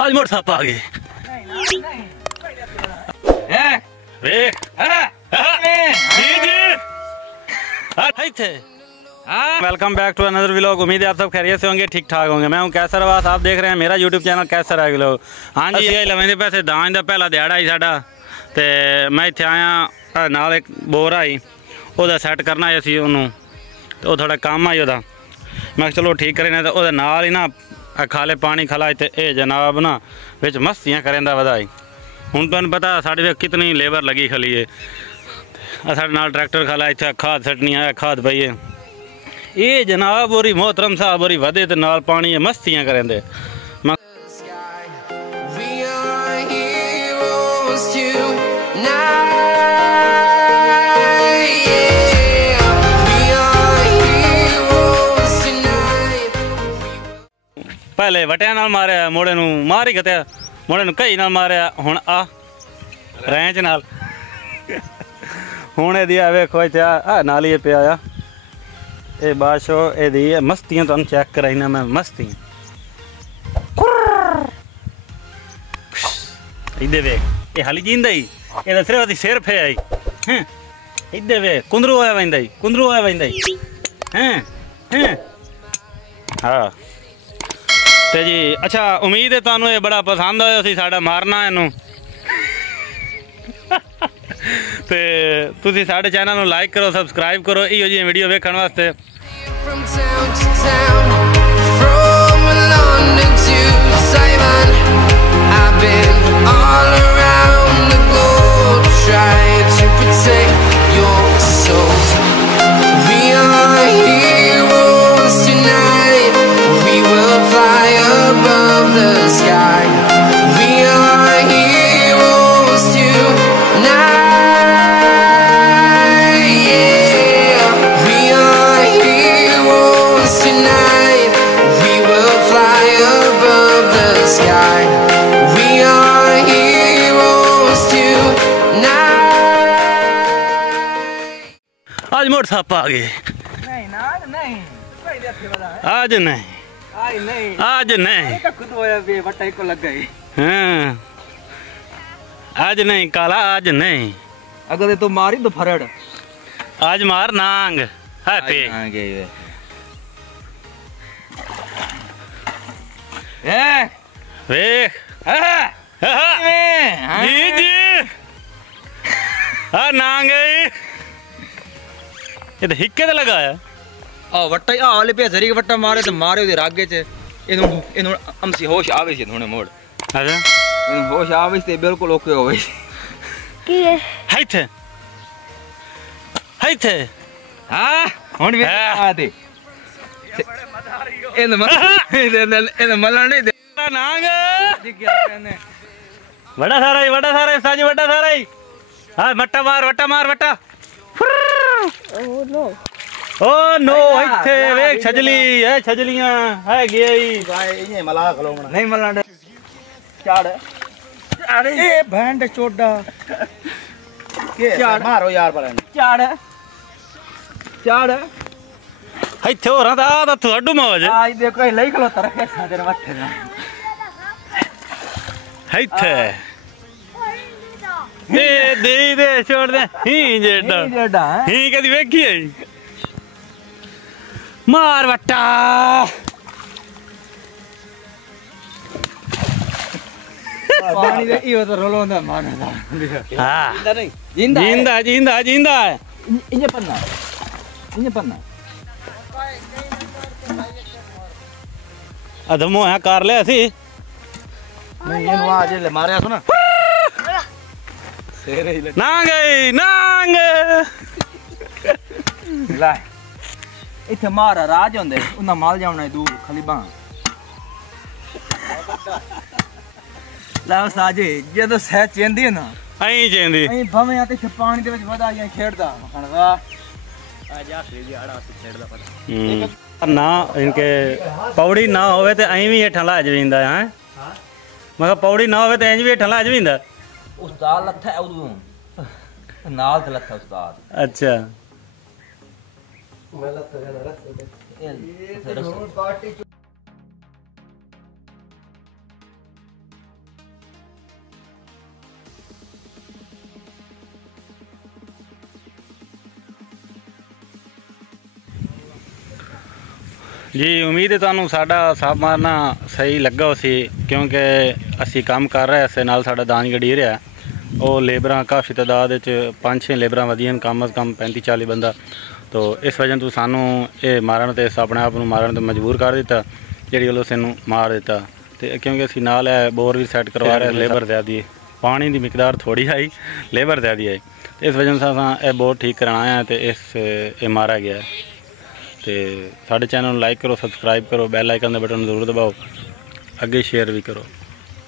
आज मोड़ साप आ गए। Welcome back to another vlog. उम्मीद है आप सब खैरियत से होंगे, ठीक ठाक होंगे। मैं हूं कैसर आवास, आप देख रहे हैं मेरा यूट्यूब चैनल कैसर है व्लॉग। हाँ जी, ये लवेंदे पैसे दांज का पहला दिहाड़ा ही साडा ते मैं इत्थे आया नाल एक बोर आई ओदा सैट करना है असी ओनू ते ओ थोड़ा काम आई ओदा। मैं चलो ठीक करे ना, तो नाल ही ना खाले पानी खलाई ते ए जनाब ना विच मस्तियां करेंदा वधाई। हुण तुहानूं पता साडे वे कितनी लेबर लगी खली है, साडे नाल ट्रैक्टर खला इत्थे खाद सटनी है, खाद पई है। ये जनाब ओरी मोहतरम साहब ओरी वधे ते नाल पानी मस्तियां करेंदे। पहले वटिया नाल मारिया, मोड़े नूं मार ही कत्या, मोड़े नूं कई नाल मारिया, हुण आ रैंच नाल हुण एदी वेखो इत्थे आ नाल ही पिया आ ए बादशाह एदी मस्तियां तुहानूं चेक कराइना मैं मस्ती इधे वे ये हाली जींदा ही एदा सिर्फ असी सिर फे आई हैं इधे वे कुंदरू आया वंदा ही कुंदरू आया वंदा ही हैं हैं हाँ ते जी। अच्छा उम्मीद है तुहानूं ये बड़ा पसंद आया सी साडा मारना इनू ते तुसीं साडे चैनल नूं लाइक करो, सबसक्राइब करो इहो जी वीडियो वेखण वास्ते। From town to town, from London to Taiwan, I've been all around the globe trying to protect your soul. We are heroes tonight, we will fly above the sky. We are heroes tonight. Tonight we will fly above the sky. We are heroes tonight. आज मोड़ साप आ गए। नहीं ना नहीं आज नहीं आज नहीं खुद होया बे बटाई को लग गई। हाँ आज नहीं काला आज नहीं, अगर तो मारी तो फरड़ आज मार नांग है पे वेख जी जी हाँ नांग ये तो हिक्के ते लगाया आ वट्टा आ वाले पे जरी वट्टा मारे तो मारे उधर आगे च इनु इनु हमसी होश आवे छे थोड़े मोड़। अच्छा इनु होश आवे ते बिल्कुल ओके होवे की है हाय थे हां हुन वे आते इन मलण नहीं दे नांग बड़ा सारा साजी बड़ा सारा ही हाँ वट्टा मार वट्टा ओ नो इत्थे वेख छजली है छजलियां है गई भाई इने मला खलोमणा नहीं मलण चाड़ अरे ए बैंड चोड़ा के मारो यार पर चाड़ इत्थे हो रहा था थोड़ू मौज आ देखो ये लई खलो तरखे सादर मथे ना इत्थे ए दे छोड़ दे ही जेड़ा ही कदी वेखी है मार वट्टा पानी दे इयो तो रोलोंदा मानदा हां जिंदा जिंदा इने पन्ना अधमो है कार ले असी नहीं ये नुआ जे ले मारे आसो ना सेरे ही नांग ला इथे मारा राज होंदे उना माल जावना दूर खाली बां ला साजे जदों सह चेंदी है ना आई चेंदी आई भवे आते पानी दे विच वदा या खेड़दा मखण वाह आज आखरी जी आड़ा से खेड़दा पता ना इनके पौड़ी ना होवे ते अई भी हेठां ला जविंदा है। मैं पौड़ी ना होवे ते इंज भी हेठां ला जविंदा उस्ताद लथा है उदू नाल ते लथा उस्ताद। अच्छा मैं लथा जाना रस ये पार्टी ਜੀ ਉਮੀਦ ਹੈ ਤੁਹਾਨੂੰ ਸਾਡਾ ਸਾਫ ਮਾਰਨਾ ਸਹੀ ਲੱਗਾ ਸੀ, ਕਿਉਂਕਿ ਅਸੀਂ ਕੰਮ ਕਰ ਰਹੇ ਇਸੇ ਨਾਲ ਸਾਡਾ ਦਾਨ ਗੜੀ ਰਿਹਾ। ਉਹ ਲੇਬਰਾਂ ਕਾਫੀ ਤਾਦਾਦ ਵਿੱਚ 5-6 ਲੇਬਰਾਂ ਵਧੀਆਂ कम अज़ कम 35-40 बंदा। तो इस वजह तो सानू ये मारन ते अपने आप मारन ते मजबूर कर दिता, जी गलो सानू मार दिता। तो क्योंकि असी नाल है बोर भी सैट करवा रहे, लेबर ज़्यादा है, पानी की मिकदार थोड़ी आई, लेबर ज़्यादा आई। इस वजह से अस ये बोर ठीक कराया है, तो इस ये मारा गया है। तो साढ़े चैनल को लाइक करो, सबसक्राइब करो, बैल आइकन का बटन जरूर दबाओ, अगे शेयर भी करो।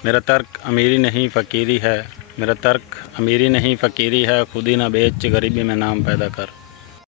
मेरा तर्क अमीरी नहीं फ़कीरी है, मेरा तर्क अमीरी नहीं फ़कीरी है, खुद ही ना बेच गरीबी में नाम पैदा कर।